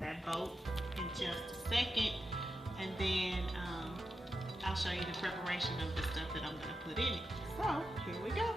that boat in just a second, and then I'll show you the preparation of the stuff that I'm going to put in it. So here we go.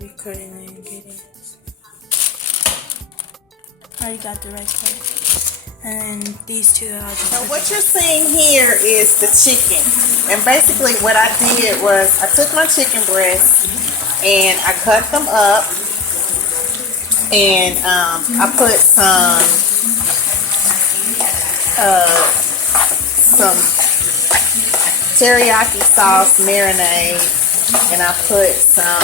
Recording the ingredients. Already got the red color. And then these two I'll just. So what you're seeing here is the chicken. And basically what I did was I took my chicken breasts and I cut them up. And I put some teriyaki sauce marinade, and I put some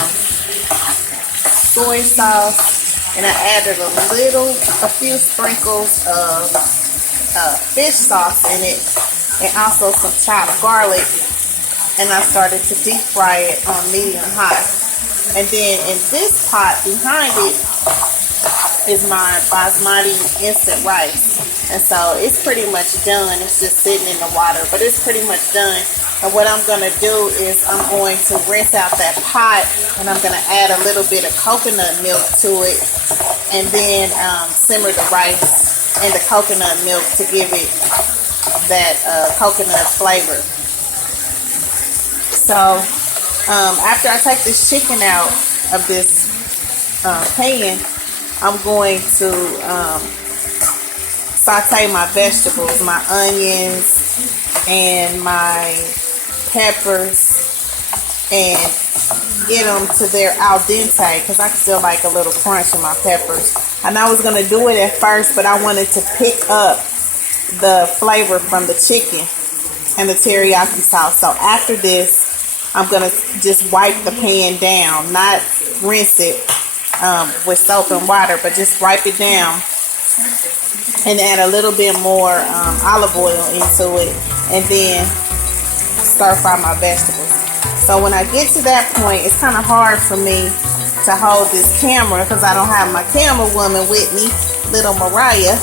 soy sauce, and I added a few sprinkles of fish sauce in it, and also some chopped garlic, and I started to deep fry it on medium high. And then in this pot behind it is my basmati instant rice, and so it's pretty much done. It's just sitting in the water, but it's pretty much done. And what I'm going to do is I'm going to rinse out that pot, and I'm going to add a little bit of coconut milk to it, and then simmer the rice and the coconut milk to give it that coconut flavor. So after I take this chicken out of this pan, I'm going to saute my vegetables, my onions and my peppers, and get them to their al dente, because I still like a little crunch in my peppers. And I was going to do it at first, but I wanted to pick up the flavor from the chicken and the teriyaki sauce. So after this, I'm going to just wipe the pan down, not rinse it with soap and water, but just wipe it down and add a little bit more olive oil into it, and then stir fry my vegetables. So when I get to that point, it's kind of hard for me to hold this camera because I don't have my camera woman with me, little Mariah,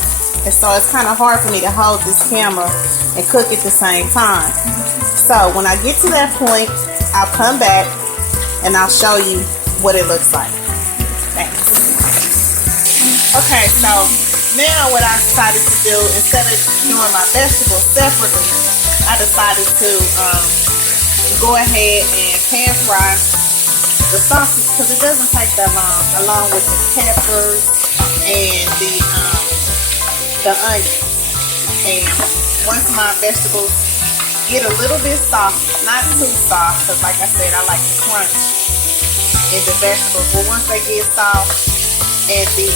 and so it's kind of hard for me to hold this camera and cook at the same time. So when I get to that point, I'll come back and I'll show you what it looks like. Thanks. Okay, so now what I decided to do, instead of doing my vegetables separately, I decided to go ahead and pan fry the sausage, because it doesn't take that long, along with the peppers and the onions. And once my vegetables get a little bit soft, not too soft, because like I said, I like the crunch in the vegetables, but once they get soft and the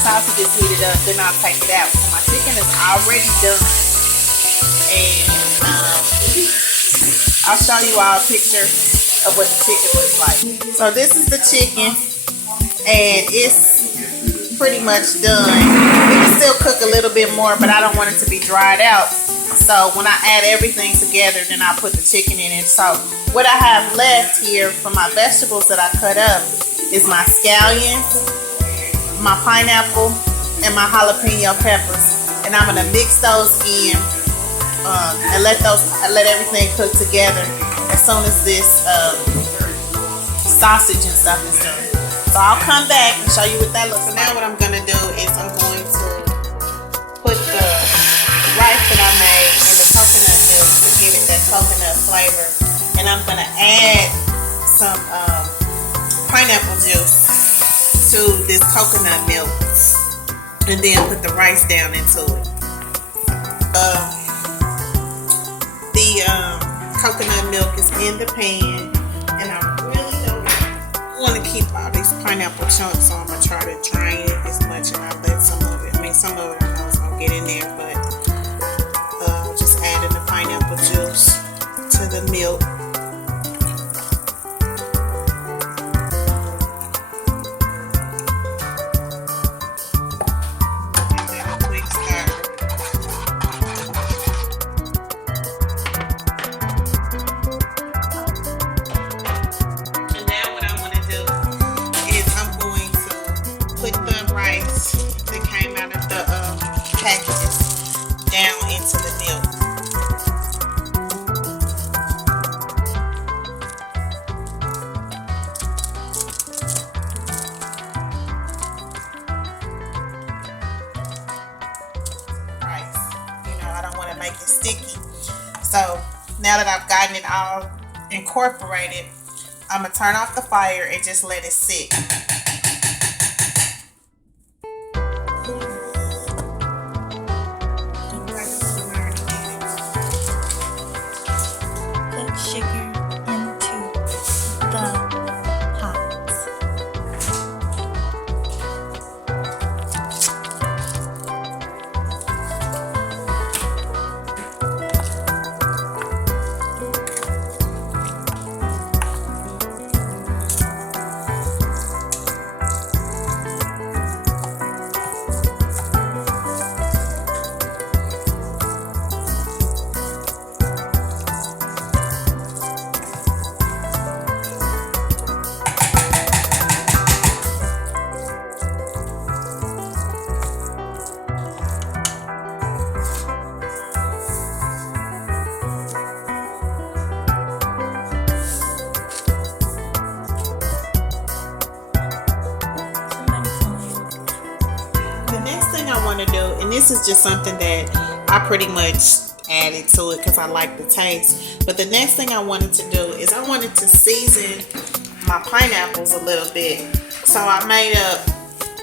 sausage is heated up, then I'll take it out. So my chicken is already done, and I'll show you all a picture of what the chicken looks like. So this is the chicken, and it's pretty much done. It can still cook a little bit more, but I don't want it to be dried out. So when I add everything together, then I put the chicken in it. So what I have left here for my vegetables that I cut up is my scallions, my pineapple, and my jalapeno peppers. And I'm gonna mix those in and let everything cook together as soon as this sausage and stuff is done. So I'll come back and show you what that looks like. So now what I'm gonna do is I'm going to put the rice coconut flavor. And I'm gonna add some pineapple juice to this coconut milk, and then put the rice down into it. The coconut milk is in the pan, and I really don't want to keep all these pineapple chunks, so I'm gonna try to drain it as much, and I let some of it. I mean, some of it I know is gonna get in there, but just adding the pineapple juice to the milk. Down into the milk. Rice. You know, I don't want to make it sticky. So now that I've gotten it all incorporated, I'm gonna turn off the fire and just let it sit. To do, and this is just something that I pretty much added to it because I like the taste, but the next thing I wanted to do is I wanted to season my pineapples a little bit. So I made up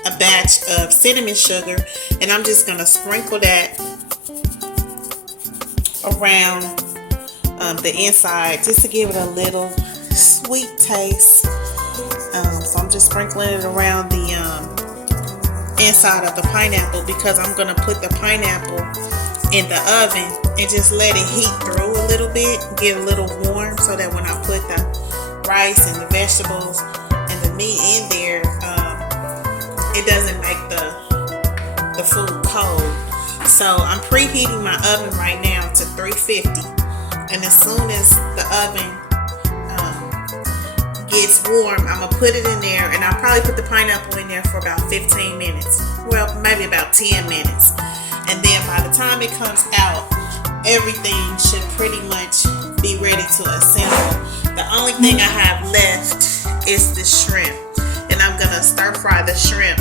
a batch of cinnamon sugar, and I'm just gonna sprinkle that around the inside just to give it a little sweet taste. So I'm just sprinkling it around the inside of the pineapple, because I'm gonna put the pineapple in the oven and just let it heat through a little bit, get a little warm, so that when I put the rice and the vegetables and the meat in there, it doesn't make the food cold. So I'm preheating my oven right now to 350, and as soon as the oven gets warm, I'm gonna put it in there, and I'll probably put the pineapple in there for about 15 minutes. Well, maybe about 10 minutes. And then by the time it comes out, everything should pretty much be ready to assemble. The only thing I have left is the shrimp. And I'm gonna stir fry the shrimp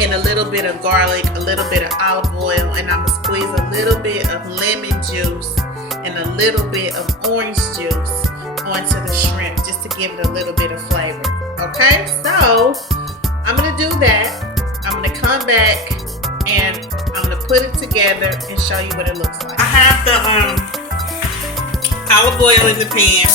in a little bit of garlic, a little bit of olive oil, and I'm gonna squeeze a little bit of lemon juice and a little bit of orange juice onto the shrimp, just to give it a little bit of flavor. Okay, so I'm gonna do that. I'm gonna come back and I'm gonna put it together and show you what it looks like. I have the olive oil in the pan.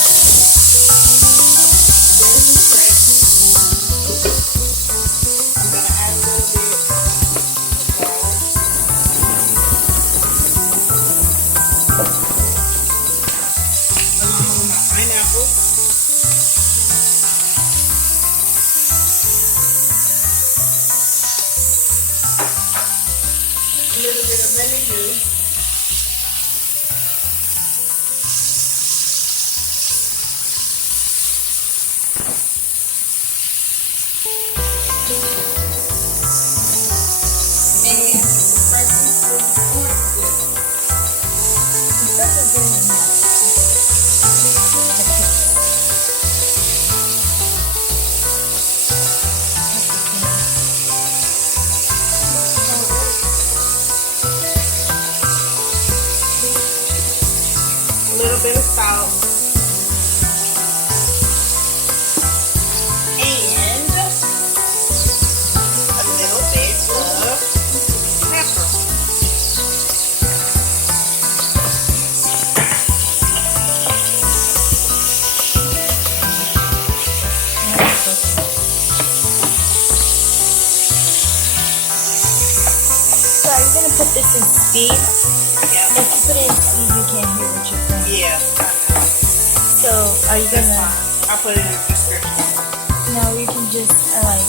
A little bit of lemon juice. little bit of salt. And a little bit of pepper. So are you gonna put this in speed? Yeah. If you put it in speed, you can't hear what you're saying. Yeah, I know. So are you That's gonna? fine. I'll put it in the description. Now you can just like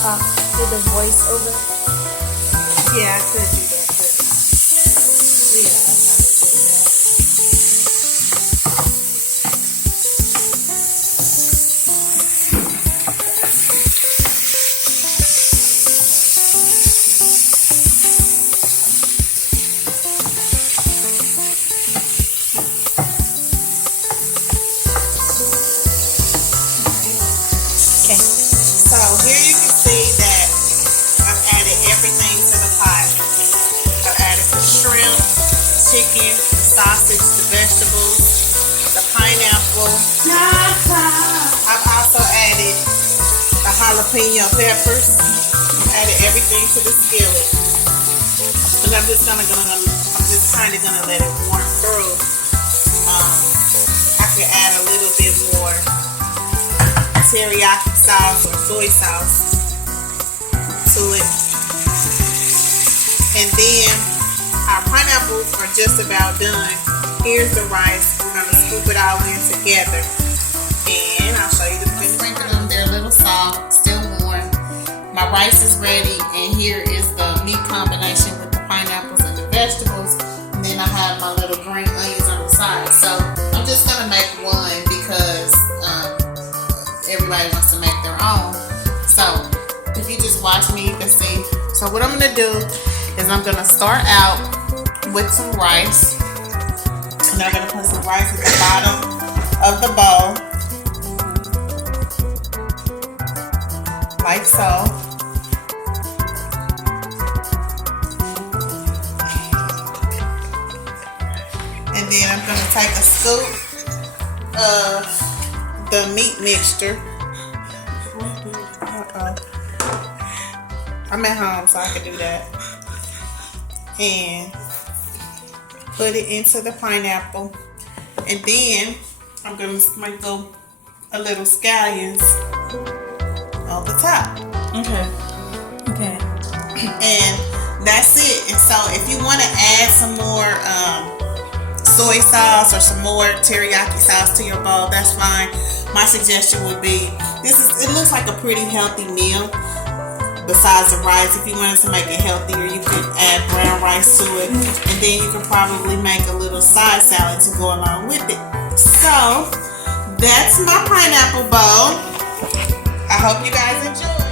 talk through the voice over. Yeah, I could do that too. Yeah, I know how to do that. Okay. So here you can see that I've added everything to the pot. I've added the shrimp, chicken, the sausage, the vegetables, the pineapple. I've also added the jalapeno peppers. I've added everything to the skillet. And I'm just kind of gonna let it warm through. I can add a little bit more teriyaki sauce or soy sauce to it. And then our pineapples are just about done. Here's the rice. We're going to scoop it all in together. And I'll show you the sprinkle them. They're a little soft, still warm. My rice is ready. And here is the meat combination with the pineapples and the vegetables. And then I have my little green onions on the side. So I'm just going to make one because everybody wants to make their own. So if you just watch me, you can see. So what I'm going to do is I'm going to start out with some rice. And I'm going to put some rice at the bottom of the bowl. Like so. And then I'm going to take a scoop of the meat mixture. I'm at home, so I can do that. And put it into the pineapple. And then I'm going to sprinkle a little scallions on the top. Okay. Okay. And that's it. And so if you want to add some more soy sauce or some more teriyaki sauce to your bowl, that's fine. My suggestion would be, it looks like a pretty healthy meal besides the rice. If you wanted to make it healthier, you could add brown rice to it, and then you could probably make a little side salad to go along with it. So that's my pineapple bowl. I hope you guys enjoy.